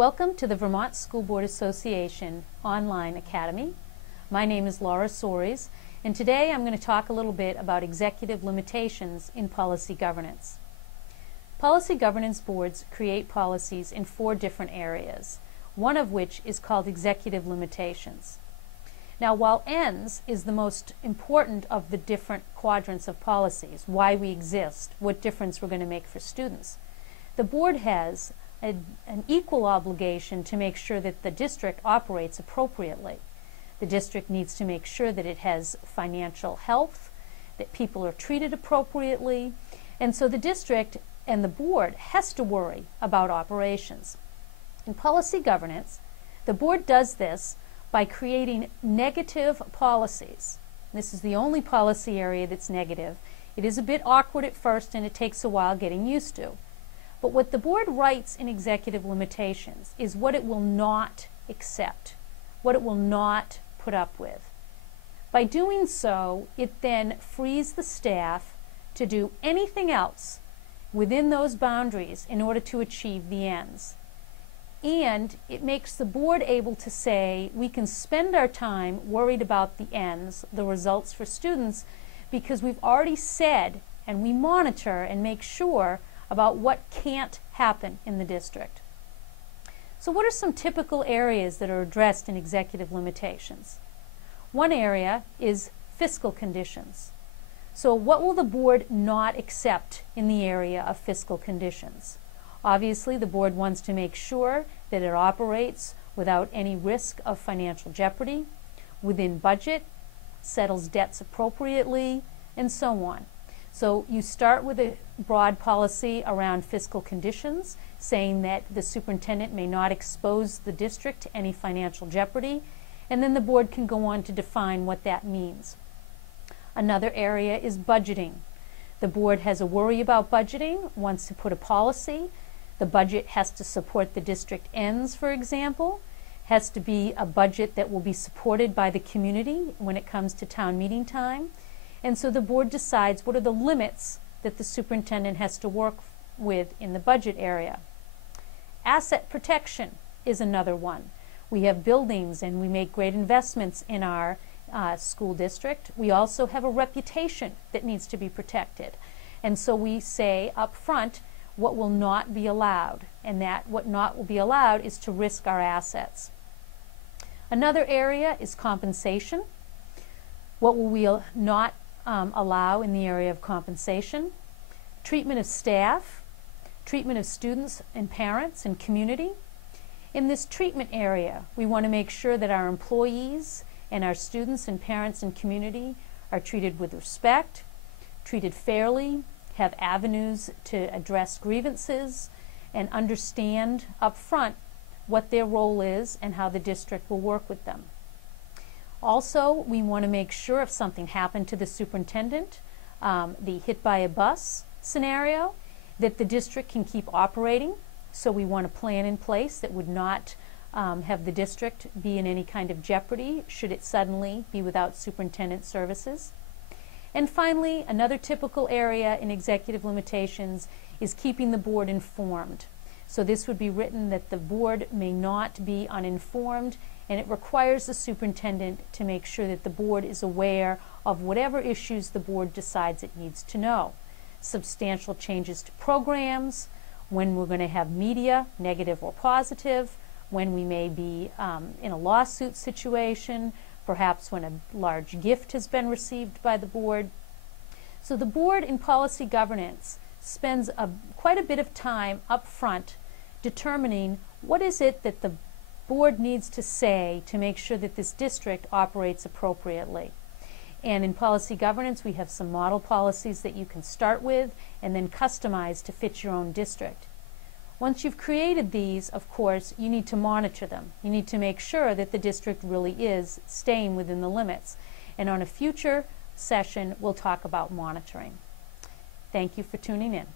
Welcome to the Vermont School Board Association Online Academy. My name is Laura Soares, and today I'm going to talk a little bit about executive limitations in policy governance. Policy governance boards create policies in 4 different areas, one of which is called executive limitations. Now, while ends is the most important of the different quadrants of policies, why we exist, what difference we're going to make for students, the board has an equal obligation to make sure that the district operates appropriately. The district needs to make sure that it has financial health, that people are treated appropriately, and so the district and the board has to worry about operations. In policy governance, the board does this by creating negative policies. This is the only policy area that's negative. It is a bit awkward at first and it takes a while getting used to. But what the board writes in executive limitations is what it will not accept, what it will not put up with. By doing so, it then frees the staff to do anything else within those boundaries in order to achieve the ends. And it makes the board able to say, we can spend our time worried about the ends, the results for students, because we've already said and we monitor and make sure about what can't happen in the district. So what are some typical areas that are addressed in executive limitations? One area is fiscal conditions. So what will the board not accept in the area of fiscal conditions? Obviously, the board wants to make sure that it operates without any risk of financial jeopardy, within budget, settles debts appropriately, and so on. So you start with a broad policy around fiscal conditions, saying that the superintendent may not expose the district to any financial jeopardy, and then the board can go on to define what that means. Another area is budgeting. The board has a worry about budgeting, wants to put a policy. The budget has to support the district ends, for example. Has to be a budget that will be supported by the community when it comes to town meeting time. And so the board decides what are the limits that the superintendent has to work with in the budget area. Asset protection is another one. We have buildings and we make great investments in our school district. We also have a reputation that needs to be protected. And so we say up front what will not be allowed, and that what not will be allowed is to risk our assets. Another area is compensation. What will we not allow in the area of compensation? Treatment of staff, treatment of students and parents and community. In this treatment area, we want to make sure that our employees and our students and parents and community are treated with respect, treated fairly, have avenues to address grievances, and understand up front what their role is and how the district will work with them. Also, we want to make sure if something happened to the superintendent, the hit by a bus scenario, that the district can keep operating. So we want a plan in place that would not have the district be in any kind of jeopardy should it suddenly be without superintendent services. And finally, another typical area in executive limitations is keeping the board informed. So this would be written that the board may not be uninformed, and it requires the superintendent to make sure that the board is aware of whatever issues the board decides it needs to know. Substantial changes to programs, when we're going to have media, negative or positive, when we may be in a lawsuit situation, perhaps when a large gift has been received by the board. So the board in policy governance spends quite a bit of time up front determining what is it that the board needs to say to make sure that this district operates appropriately. And in policy governance, we have some model policies that you can start with and then customize to fit your own district. Once you've created these, of course, you need to monitor them. You need to make sure that the district really is staying within the limits. And on a future session, we'll talk about monitoring. Thank you for tuning in.